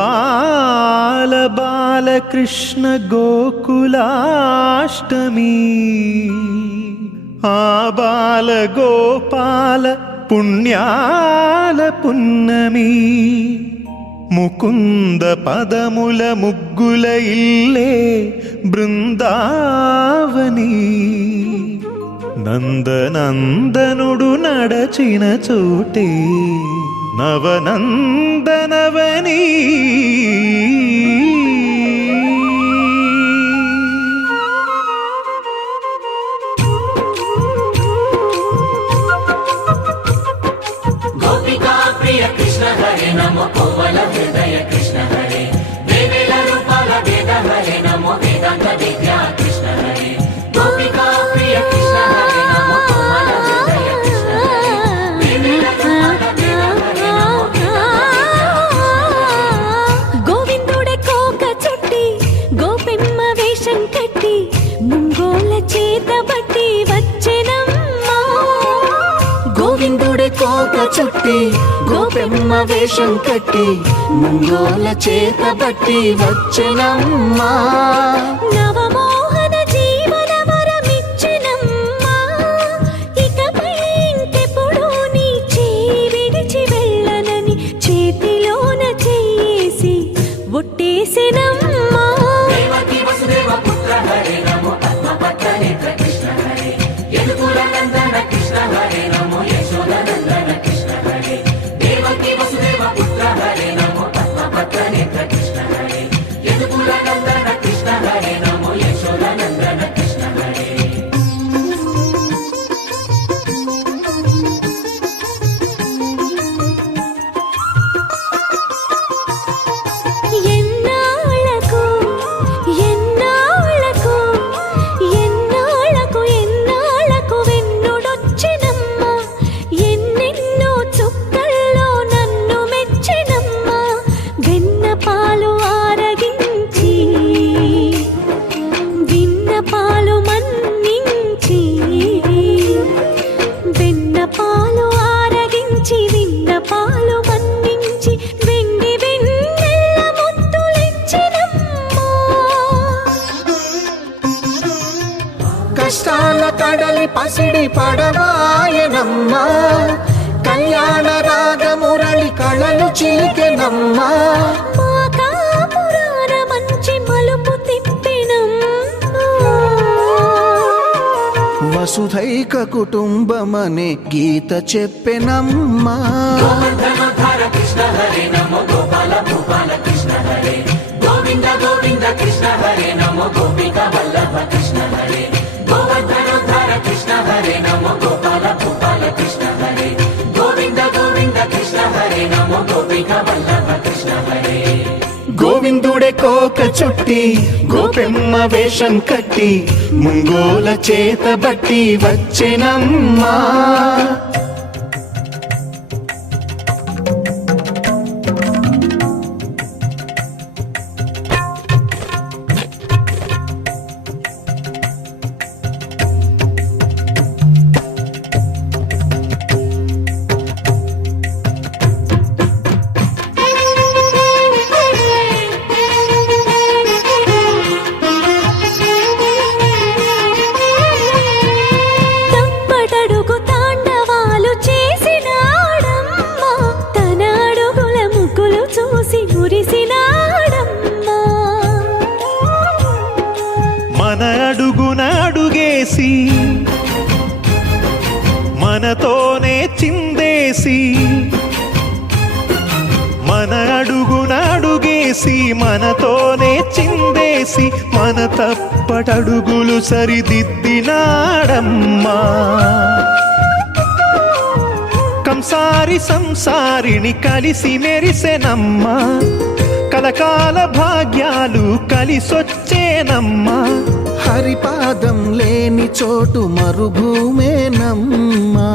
గోపాల బాలకృష్ణ గోకులాష్టమి ఆ బాల గోపాల పుణ్యాల పున్నమి ముకుంద పదముల ముగ్గుల ఇల్లే బృందావని నందనందనుడు నడచిన చోటే నవనందనవని గోపికా ప్రియ కృష్ణ హరే నమో కోవల హృదయ కృష్ణ హరే దేవేల రూపాల వేద హరే నమో వేదాంత విద్యా కృష్ణ హరే గోపికా ప్రియ కృష్ణ హరే నమో కోవల హృదయ కృష్ణ హరే దేవేల రూపాల వేద హరే నమో గోవిందుడే కోక చుట్టి గోపెమ్మ వేషం కట్టి ముంగోల చేత బట్టి వచ్చెనమ్మా గోవిందుడే కోక చుట్టి గోపెమ్మ వేషం కట్టి ముంగోల చేత బట్టి వచ్చెనమ్మా నవమోహన జీవన వరమిచ్చెనమ్మా ఇకపై ఇంకెప్పుడు నీ చేయి విడిచి వెళ్ళనని చేతిలోన చేసి ఒట్టేసెనమ్మా దేవకి వసుదేవ పుత్ర హరే నమో పద్మపత్ర నేత్ర కృష్ణ హరే యదుకుల నందన కృష్ణ హరే నమో యశోద నందన కృష్ణ హరే దేవకి వసుదేవ పుత్ర హరే నమో పద్మపత్ర నేత్ర కృష్ణ హరే యదుకుల నందన కృష్ణ హరే నమో యశోద నందన కృష్ణ హరే ఎన్నాళ్ళకు ఎన్నాళ్ళకు ఎన్నాళ్ళకు ఎన్నాళ్ళకు వెన్నుడొచ్చెనమ్మా ఎన్నెన్నో చుక్కల్లో నన్ను మెచ్చెనమ్మా వెన్న పాలు ఆరగించి విన్న పాలు మన్నించి వెన్న పాలు ఆరగించి విన్న పాలు మన్నించి వెండి వెన్నెల్ల ముద్దులిచ్చినమ్మా కష్టాల కడలి పసిడి పడవాయనమ్మా కళ్యాణ రాగ మురళి కళలు చిలికెనమ్మా మా కాపురాన మంచి మలుపు తిప్పినమ్మా వసుధైక కుటుంబమనే గీత చెప్పెనమ్మా గోవర్ధనోద్ధార కృష్ణ హరే నమో గోపాల భూపాల కృష్ణ హరే గోవింద గోవింద కృష్ణ హరే నమో గోపిక వల్లభ కృష్ణ హరే గోవర్ధనోద్ధార కృష్ణ హరే నమో గోపాల భూపాల కృష్ణ హరే గోవింద గోవింద కృష్ణ హరే నమో గోపిక వల్లభ కృష్ణ హరే గోవిందుడే కోక చుట్టి గోపెమ్మ వేషం కట్టి ముంగోల చేత బట్టి వచ్చెనమ్మా తప్పటడుగు తాండవాలు చేసినాడమ్మా తన అడుగుల ముగ్గులు చూసి మురిసినాడమ్మా మన అడుగున అడుగేసి మనతోనే చిందేసి మన అడుగున అడుగేసి మనతోనే చిందేసి మన తప్పటడుగులు సరిదిద్దినాడమ్మా కంసారి సంసారిని కలిసి మెరిసెనమ్మా కలకాల భాగ్యాలు కలిసొచ్చేనమ్మా హరిపాదం లేని చోటు మరుభూమేనమ్మా